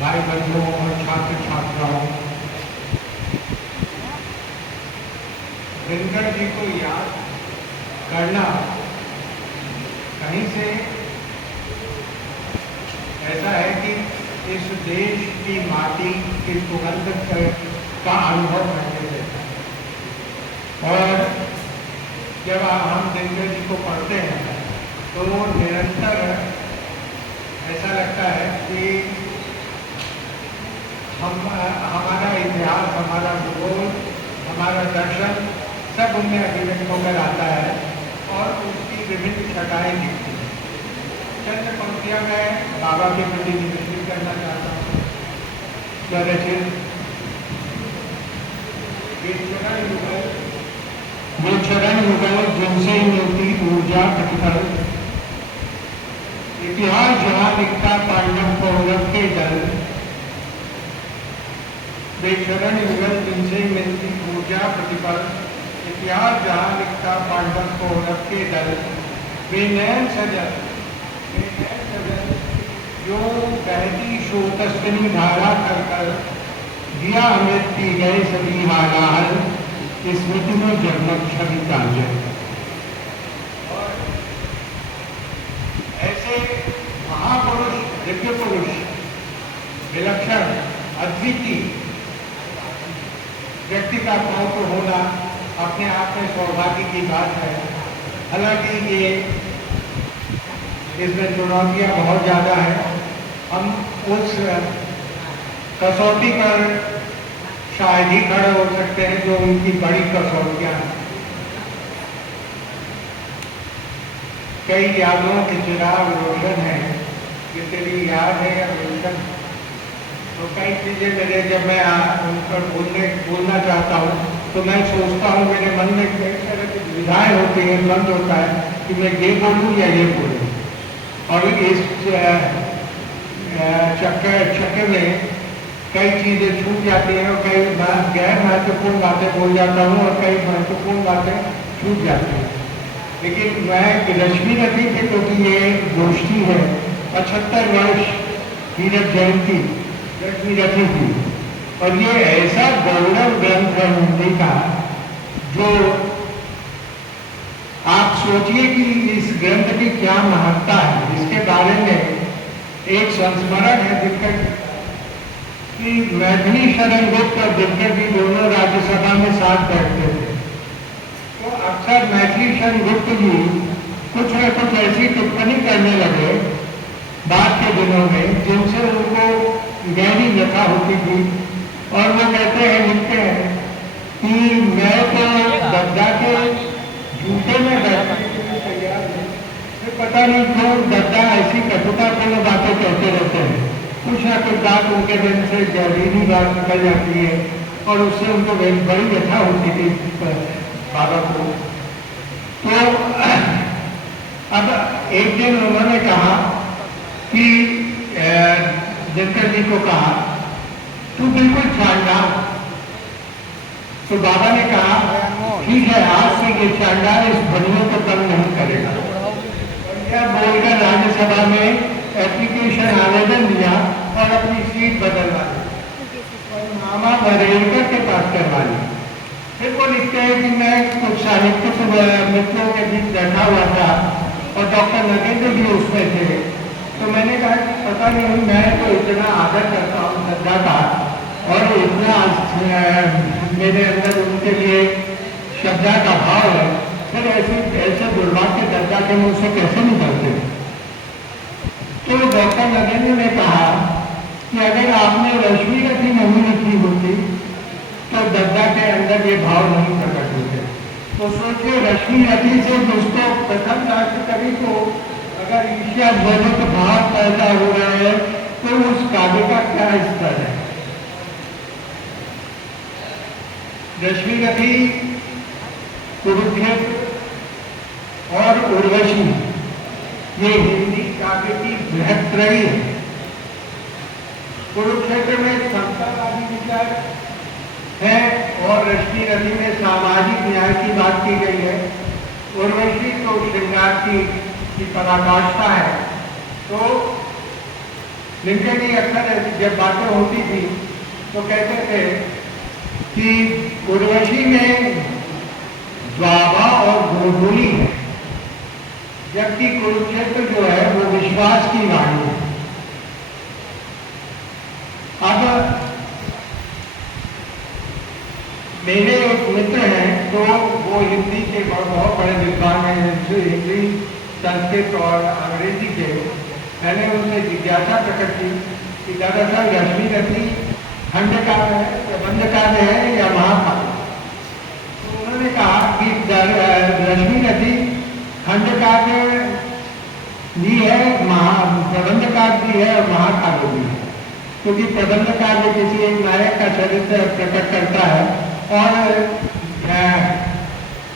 भाई बंधुओं और छात्र छात्राओं, दिनकर जी को याद करना कहीं से ऐसा है कि इस देश की माटी की सुगंध का अनुभव करने देता है। और जब हम दिनकर जी को पढ़ते हैं तो निरंतर ऐसा लगता है कि हमारा इतिहास, हमारा भूगोल, हमारा दर्शन सब उनमें अभिव्यक्त होकर आता है और उसकी विभिन्न छटाएं दिखती हैं। चंद पंक्तियां मैं बाबा के प्रति निवेदित करना चाहता हूँ। स्वरचित वे चरण युगल जिनसे मिलती ऊर्जा प्रतिफल, इतिहास जहाँ लिखता पांडव कौरव के दल, वे चरण युगल जिनसे मिलती ऊर्जा प्रतिफल, इतिहास जहाँ लिखता पांडव कौरव के दल, वे नयन सजल जो बहती शोतस्विनी धारा कर कर दिया अमृत पी गए सभी हालाहल, स्मृति में जगमग छवि तांजल। और ऐसे महापुरुष, दिव्य पुरुष, विलक्षण अद्वितीय व्यक्ति का पौत्र होना अपने आप में सौभाग्य की बात है। हालांकि ये इसमें चुनौतियां बहुत ज़्यादा है। हम उस कसौटी पर शायद ही खड़े हो सकते हैं जो उनकी बड़ी कसौटियां हैं। कई यादों के चिराग रोशन है, ये तेरी याद है या रोशन। तो कई चीज़ें मेरे जब मैं उन पर बोलना चाहता हूँ तो मैं सोचता हूँ, मेरे मन में कई तरह की दुविधाएं होती हैं, द्वंद होता है कि मैं ये बोलूँ या ये बोलूँ। और इस चक्कर में कई चीज़ें छूट जाती हैं और कई गैर महत्वपूर्ण बातें बोल जाता हूँ और कई महत्वपूर्ण बातें छूट जाती हैं। लेकिन मैं रश्मि रथी थे क्योंकि ये गोष्ठी है 75 वर्ष हीरक जयंती रश्मि रथी थी। और ये ऐसा गौरव ग्रंथ है हिंदी का जो आप सोचिए कि इस ग्रंथ की क्या महत्ता है। इसके बारे में एक संस्मरण है दिनकर कि मैथिली शरण गुप्त और दिनकर जी दोनों राज्यसभा में साथ बैठते थे। तो अक्सर मैथिली शरण गुप्त जी कुछ न कुछ ऐसी टिप्पणी करने लगे बाद के दिनों में जिनसे उनको गहरी व्यथा होती थी। और वो कहते हैं, लिखते हैं कि मैं तो दद्दा के जूते में बैठने के लिए तैयार हूँ। पता नहीं क्यों दद्दा ऐसी कटुतापूर्ण बातें कहते रहते हैं। कुछ ना कुछ बात उनके दिन से जहरीली बात निकल जाती है और उससे उनको बड़ी व्यथा होती थी बाबा को। तो अब एक दिन उन्होंने कहा कि दिनकर जी को कहा, तू बिल्कुल चांडाल। तो बाबा ने कहा, ठीक है, आज से ये चांडाल इस बनियों को तंग नहीं करेगा। और यह बोलकर राज्यसभा में एप्लीकेशन आवेदन दिया और अपनी सीट बदलवा ली और मामा बरेलकर के पास करवा ली। फिर वो लिखते हैं कि मैं कुछ साहित्यिक मित्रों के बीच बैठा हुआ था और डॉक्टर नगेंद्र भी उसमें थे। तो मैंने कहा कि पता नहीं, मैं तो इतना आदर करता हूँ दद्दा का और इतना मेरे अंदर उनके लिए श्रद्धा का भाव है, फिर ऐसे दुर्भाग्य दद्दा के मुँह से कैसे निकलते। तो डॉक्टर नगेंद्र ने कहा कि अगर आपने रश्मि रथी नहीं लिखी होती तो दद्दा के अंदर ये भाव नहीं प्रकट होते। तो सोचिए, रश्मि रथी से जिसको प्रथम राष्ट्र कवि को अगर ईर्ष्या ध्वजित भाव पैदा हो रहे हैं तो उस काव्य का क्या स्तर है। रश्मि रथी, कुरुक्षेत्र और उर्वशी ये हिंदी काव्य की बृहत्त्रयी है। कुरुक्षेत्र में समतावादी विचार है और रश्मि रथी में सामाजिक न्याय की बात की गई है। उर्वशी तो श्रृंगार की पराकाष्ठा है। तो जिनके लिए अक्सर जब बातें होती थी तो कहते थे कि उर्वशी में द्वाबा और गोधूली है, जबकि कुरुक्षेत्र जो है वो विश्वास की वाणी है। अब मेरे एक मित्र हैं तो वो हिंदी के बहुत बड़े विद्वान हैं, हिंदी संस्कृत और अंग्रेजी के। मैंने उनसे जिज्ञासा प्रकट की कि दरअसल रश्मि रथी खंड काव्य है, प्रबंध काव्य है या महाकाव्य। तो उन्होंने कहा कि रश्मि रथी खंड काव्य भी है, प्रबंध काव्य भी है और महाकाव्य भी है। क्योंकि प्रबंध काव्य किसी एक नायक का चरित्र प्रकट करता है और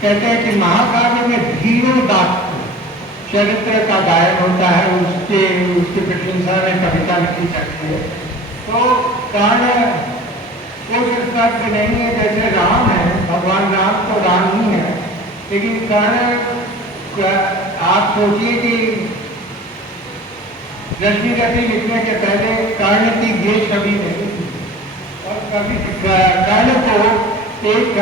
कहते हैं कि महाकाव्य में धीरोदात्त चरित्र का गायन होता है, उसके प्रशंसा में कविता लिखी जाती है। तो कर्ण उस स्तर से नहीं है जैसे राम है, भगवान राम तो राम ही है, लेकिन कर्ण आप सोचिए कि रश्मि रथी लिखने के पहले कर्ण की ये छवि नहीं थी और कभी कर्ण को एक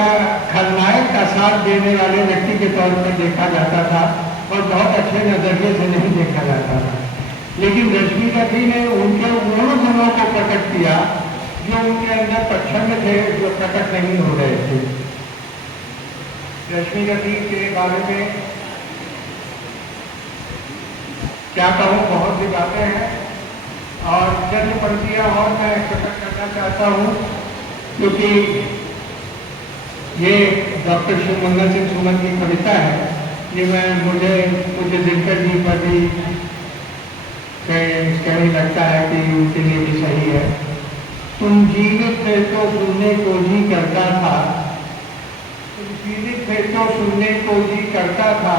खलनायक का साथ देने वाले व्यक्ति के तौर पर देखा जाता था और बहुत अच्छे नजरिए से नहीं देखा जाता था। लेकिन रश्मि रथी ने उनके उन गुणों को प्रकट किया जो उनके अंदर प्रच्छन्न थे, जो प्रकट नहीं हो रहे थे। रश्मि रथी के बारे में क्या कहूँ, बहुत सी बातें हैं और चंद पंक्तियां और मैं प्रकट करना चाहता हूँ, क्योंकि ये डॉक्टर शिवमंगल सिंह सुमन की कविता है। ये मुझे दिनकर जी पर भी कहीं लगता है कि उनके लिए भी सही है। तुम जीवित थे तो सुनने को जी करता था, तुम जीवित थे तो सुनने को जी करता था,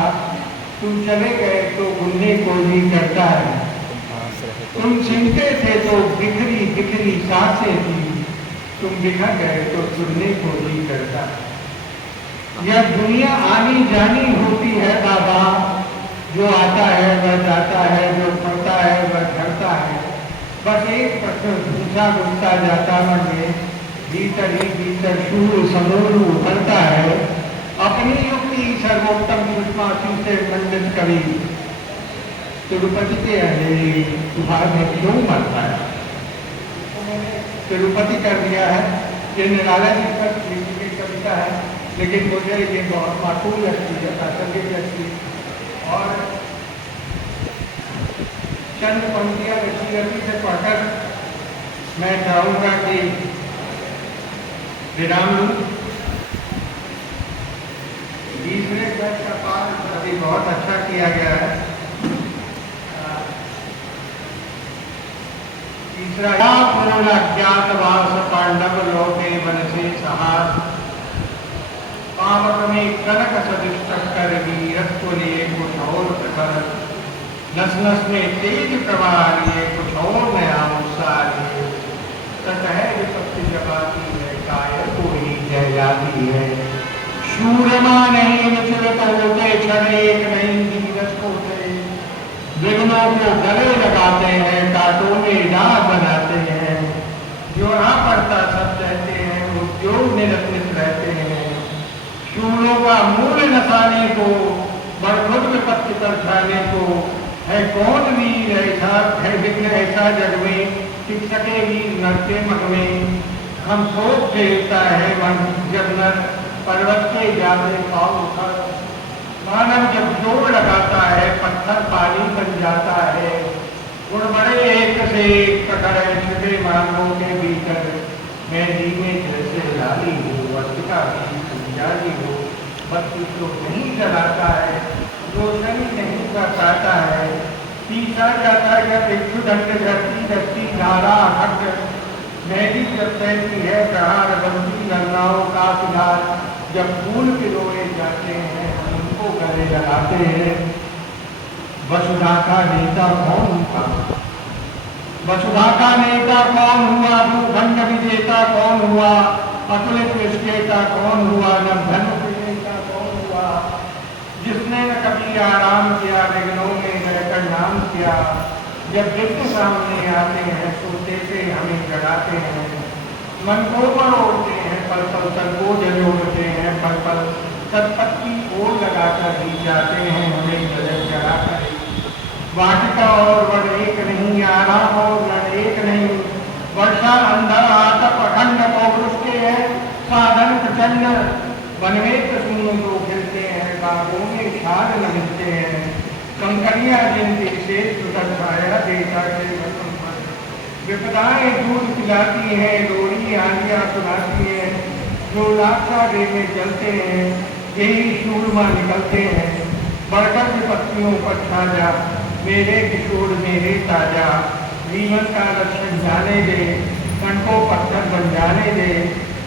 तुम चले गए तो भूलने को जी करता है। तुम सुनते थे तो बिखरी बिखरी सांसें थी, तुम बिखर गए तो सुनने को जी करता है। यह दुनिया आनी जानी होती है बाबा, जो आता है वह जाता है, जो पढ़ता है वह झड़ता है। बस एक प्रश्न पूछा घुसता जाता मन में, भीतर ही भीतर शूर समूल उभरता है। अपनी युक्ति सर्वोत्तम सुषमा से मंडित कवि तिरुपति के अंधेरी सुभाष में क्यों मरता है। तो मैंने तिरुपति कर दिया है, ये निराला जी पर लिखी गई कविता है, लेकिन मुझे ये बहुत माकूल लगती है, प्रासंगिक लगती है। और चंद पंक्तियां रश्मि रथी से पढ़कर मैं चाहूँगा कि विराम लूँ। तीसरे पद का पाठ अभी बहुत अच्छा किया गया है। तीसरा पूर्ण अज्ञातवास पांडव लौटे वन से सहास, पावक में कनक सदृश टक्कर वीरत्व लिए कुछ और प्रखर, नस नस में तेज प्रवाह लिए कुछ और नया उत्साह लिए। कटहै विपत्ति जगाती है, कायर को ही जय जाती है। शूरमा नहीं विचलित होते, क्षण एक नहीं धीरज होते। विघ्नों को गले लगाते हैं, कांटों में डाक बनाते हैं। जो यहाँ पढ़ता सब कहते हैं, उद्योग निरत्नित रहते हैं। शूलों का मूल नसाने को, बड़खुद विपत्ति पर छाने को, है कौन वीर ऐसा, है विघ्न ऐसा जग में, टिक सके वीर नर के मग में। हम थोक झेलता है मन जब नर, पर्वत के जाते पाँव उठा। मानव जब जोर लगाता है, पत्थर पानी बन जाता है। गुण बड़े एक से एक प्रकार छठे मानवों के भीतर, मैं धीमे जैसे लाली हूँ, वस्तिका भी जाली हो। बत्ती तो नहीं जलाता है, रोशनी नहीं बरसाता है। पीछा जाता जब इच्छुदंड धरती धरती धारा हट, मेरी जब तैरती है प्रहार बंदी गंगाओं का सुधार। जब फूल पिरोए जाते हैं, उनको गले लगाते हैं। वसुधा का नेता कौन था, वसुधा का नेता कौन हुआ, भूखंड विजेता कौन हुआ, अतुलित विजेता कौन हुआ, न धन विजेता कौन हुआ। जिसने न कभी आराम किया, विघ्नों में रहकर नाम किया, जब विघ्न सामने आते हैं सोते से हमें जगाते हैं, मन को मरोड़ते हैं, पल पल संकोच जोड़ते हैं, पल पल सतपथ की ओर लगाकर ही जाते हैं, हमें जलन चढ़ाकर। वाटिका और वन एक नहीं, आराम और वन एक नहीं, वर्षा अंधर आतप अखंड पौरुष है, साधन प्रचंड वन में प्रसून को खिलते हैं, बागों में शाद लगते हैं, कंकड़ियां जिनकी से छाया देता के विपदाएं दूध पिलाती हैं, लोरी आलियां सुनाती हैं, जो लाक्षा डे में चलते हैं यही शूरमा निकलते हैं। बढ़कर विपत्तियों पर छा जा मेरे किशोर मेरे ताजा, जीवन का लक्ष्य जाने दे, मन को पत्थर बन जाने दे,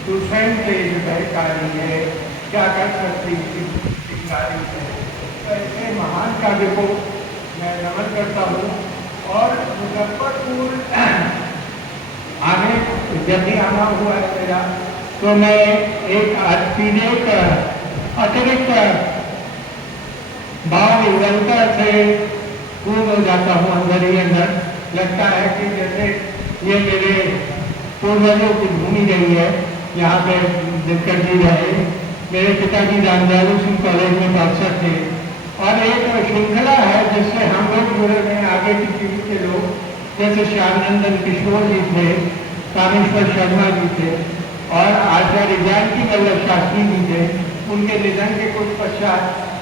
तू स्वयं तेज भयकारी है, क्या कर सकती चिंगारी है। तो ऐसे महान काव्य को मैं नमन करता हूँ। और मुजफ्फरपुर आने जब भी आना हुआ है मेरा, तो मैं एक अतिरिक्त भाव विवलता से पूर्ण हो जाता हूँ। अंदर ही अंदर लगता है कि जैसे ये मेरे पूर्वजों की भूमि रही है, यहाँ पे दिक्कत जी रहे। मेरे पिताजी रामदयालु सिंह कॉलेज में प्रोफेसर थे, और एक श्रृंखला है जिससे हम लोग जुड़े हुए आगे की पीढ़ी के लोग, जैसे श्यामनंदन किशोर जी थे, कामेश्वर शर्मा जी थे, और आचार्य जानकी वल्लभ शास्त्री जी थे। उनके निधन के कुछ पश्चात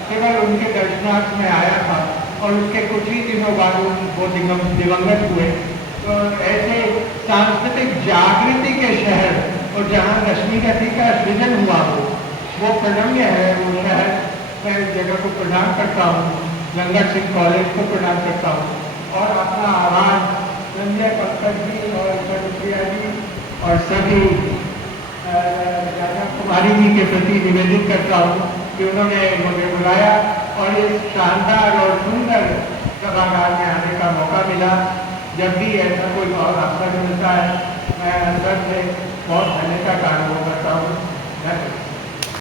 केवल उनके दर्शनार्थ में आया था, और उसके कुछ ही दिनों बाद वो दिवंगत हुए। तो ऐसे सांस्कृतिक जागृति के शहर, और जहाँ लक्ष्मीपति का सृजन हुआ हो, वो प्रणम्य है वो शहर। मैं इस जगह को प्रणाम करता हूँ, लंगर सिंह कॉलेज को प्रणाम करता हूँ, और अपना आभार संजय पंकज जी और सनुप्रिया जी और सभी राजा कुमारी जी के प्रति निवेदित करता हूँ कि उन्होंने मुझे बुलाया और इस शानदार और सुंदर सभागार में आने का मौका मिला। जब भी ऐसा कोई और अवसर मिलता है, मैं अंदर से बहुत धन्य का कारण